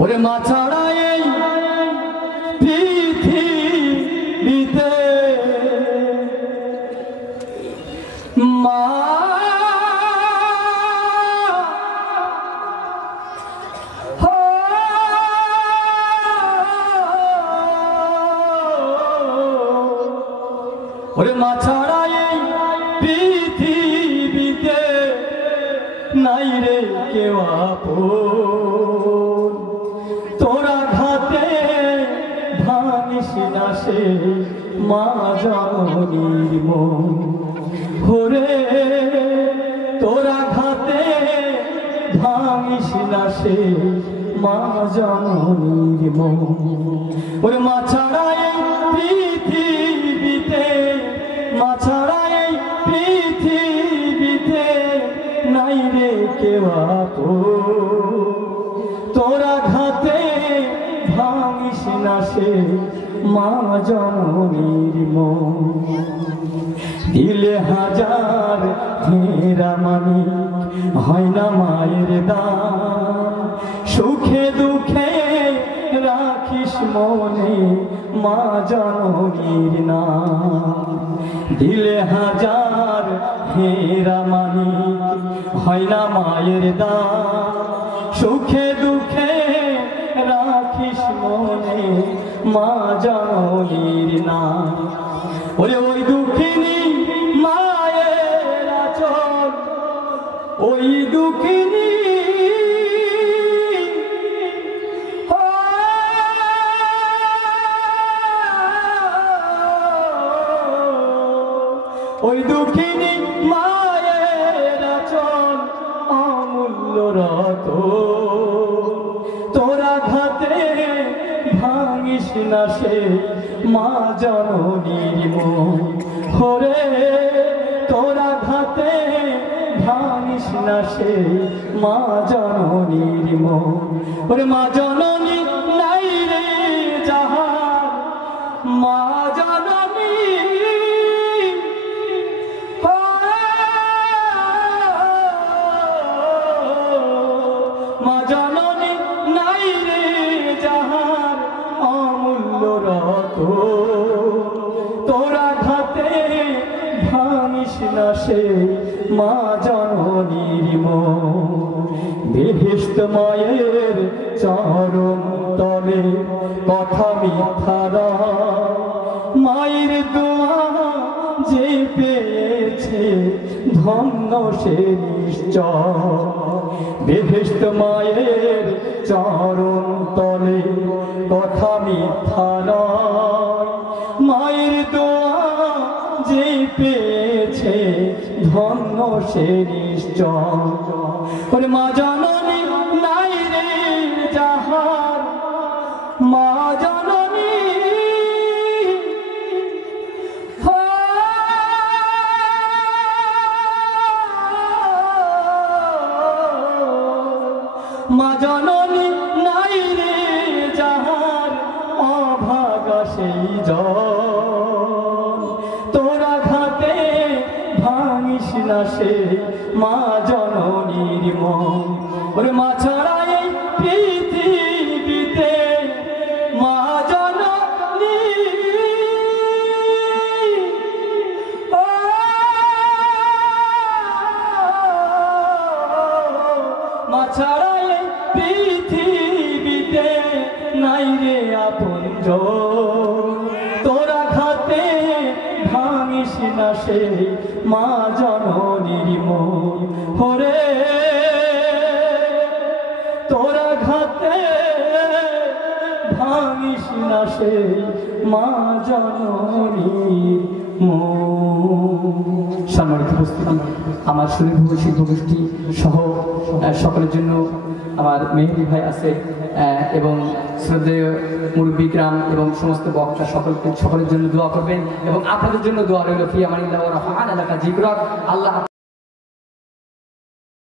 ওরে মা ছাড়া এই পৃথিবীতে মা ওরে মা ছাড়া এই পৃথিবীতে নাই রে কেউ আপন, তোরা ঘাতে ভাঙিস না সে মা জননীর মন। ওরে তোরা ঘাতে ভাঙিস না সে মা জননীর মন। ওরে মা ছাড়া এই পৃথিবীতে, মা ছাড়া এই পৃথিবীতে নাই রে কেউ আপন, তোরা ঘাতে ভাঙিস না সে মা জননীর মন। দিলে হাজার হেরা মানি হয় না মায়ের দান, সুখে দুঃখে রাখিস মনে মা জননীর নাম। দিলে হাজার হেরা মানি হয় না মায়ের দান, সুখে দুঃখে রাখিস মনে মা জননীর নাম। ওরে ওই দুঃখিনী মায়ের আঁচল, ওই দুঃখিনী ওই দুঃখিনী মায়ের আঁচল অমূল্য রতন, তোরা ঘাতে ভাঙিস না সে মা জননীর মন। ওরে তোরা ঘাতে ভাঙিস না সে মা জননীর মন। ওরে মা জননী নাই রে যাহার, মা জননী মা জননী নাই রে যাহার অমূল্য রতন, তোরা ঘাতে ভাঙিস না সে মা জননীর মন। বেহেশত মায়ের চরণ তলে কথা মিথ্যা নয়, মায়ের দোয়া যে পেয়েছে ধন্য সে নিশ্চয়। বেহেশত মায়ের চরণ তলে কথা মিথ্যা নয়, মায়ের দোয়া যে পেয়েছে ধন্য সে নিশ্চয়। ওরে মা জননী নাই রে যাহার, মা জননী মা জননী নাই রে যাহার অভাগা সেই জন, তোরা ঘাতে ভাঙিস না সে মা জননীর মন। ওরে মা ছাড়া এই পৃথিবীতে মা জননী মা ছাড়া এই পৃথিবীতে নাই রে আপনজন, তোরা ঘাতে ভাঙিস না সে মা জননীর মন। ওরে তোরা ঘাতে ভাঙিস না সে মা জননীর মন। সম্মানিত উপস্থিতি, আমার সুনির্ভর শিল্প গোষ্ঠী সহ সকলের জন্য আমার মেহেদি ভাই আছে এবং শ্রদ্ধেয় মুরব্বী গ্রাম এবং সমস্ত বক্তা সকলের জন্য দোয়া করবেন এবং আপনাদের জন্য দোয়া রইল। ফি আমানিল্লাহ ওয়া রাফা'না লাকা যিকরাক। আল্লাহ